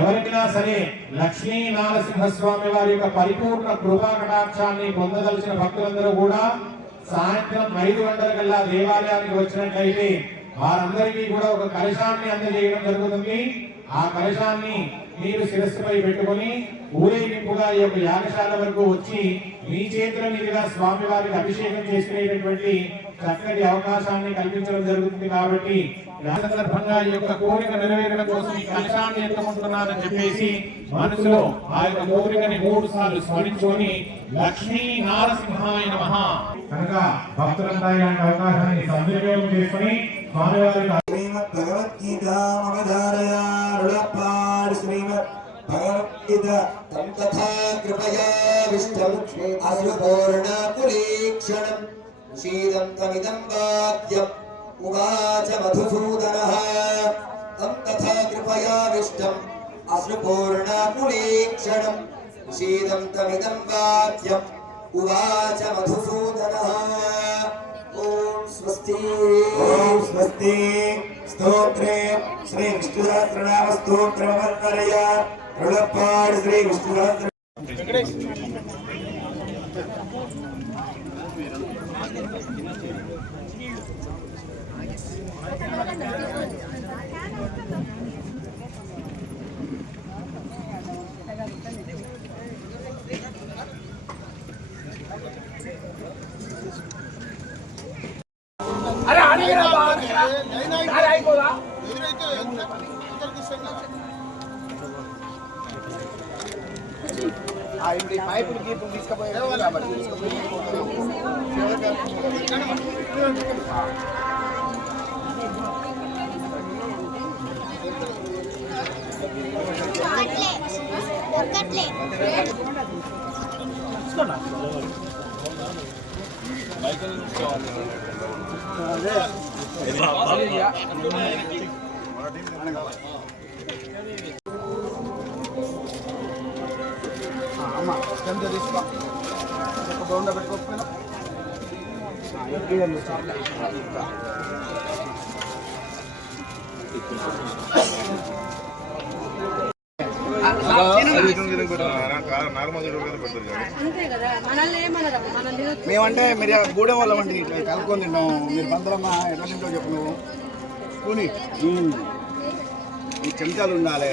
ఎవరికైనా సరే లక్ష్మీ నారసింహస్వామి వారి యొక్క పరిపూర్ణ కృపా కటాక్షాన్ని పొందదలిచిన భక్తులందరూ కూడా సాయంత్రం 5 గంటలకల్లా దేవాలయానికి వచ్చినట్లయితే వారందరికీ కూడా ఒక కలశాన్ని అందజేయడం జరుగుతుంది. ఆ కలశాన్ని మీరు శిరస్సుపై పెట్టుకొని ఊరేగింపుగా ఈ యొక్క యాగశాల వరకు వచ్చి మీ చేతుల మీదుగా స్వామి వారికి అభిషేకం చేసుకునేటటువంటి చక్కటి అవకాశాన్ని కల్పించడం జరుగుతుంది. కాబట్టి సందర్భంగా ఈ యొక్క కోరిక నెరవేరడం కోసం ఈ కలశాన్ని ఎత్తుకుంటున్నానని చెప్పేసి మనసులో ఆ యొక్క కోరికని 3 సార్లు స్మరించుకొని లక్ష్మీ నారసింహాయ నమః కనుక భక్తులంతా ఇలాంటి అవకాశాన్ని సద్వినియోగం చేసుకొని స్వామివారి భగవద్గీత భగవద్గీత తం తథా కృపయా విష్టం అశ్రుపూర్ణపురీక్షణం శీలం తమిదం వాక్యం ఉవాచ మధుసూదనః తం తథా కృపయా విష్టం అశ్రుపూర్ణపురీక్షణం శీలం తమిదం వాక్యం ఉవాచ మధుసూదనః. ఓం స్వస్తి. ఓం స్వస్తి. స్తోత్రే శ్రీ విష్ణు సహస్రనామ స్తోత్రమవర్తనయ రుళప్పాడు శ్రీ విష్ణు సహస్ర పైపులకి తీసుకుపోయారు అమ్మా ఎంత తీసుకో ఒక బౌండ పెట్టుకోకపోయినా మేమంటే మీరు గూడెం వాళ్ళం అండి ఇట్లా కలుపుకొని తిన్నాం. మీరు బందరమ్మా ఎట్లా తింటో చెప్పు నువ్వు కూని ఈ చెంచాలు ఉండాలి.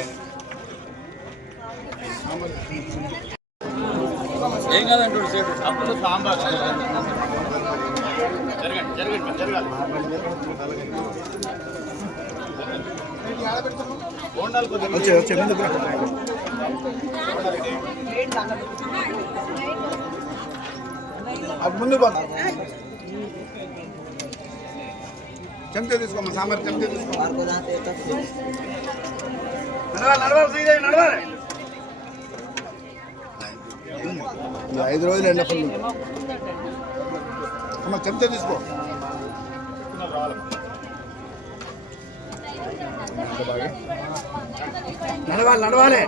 ఏం కాదండి అప్పుడు సాంబార్ జరగండి జరగండి జరగాలి. వచ్చే వచ్చే ముందు అది ముందు చెంచా తీసుకోమ్మా సాంబార్ చెంచా తీసుకో. నడవాలి నడవాలి శ్రీదేవి నడవాలి. 5 రోజులు ఎండ ఫుల్ అమ్మ చెంచా తీసుకో. నడవాలి నడవాలి.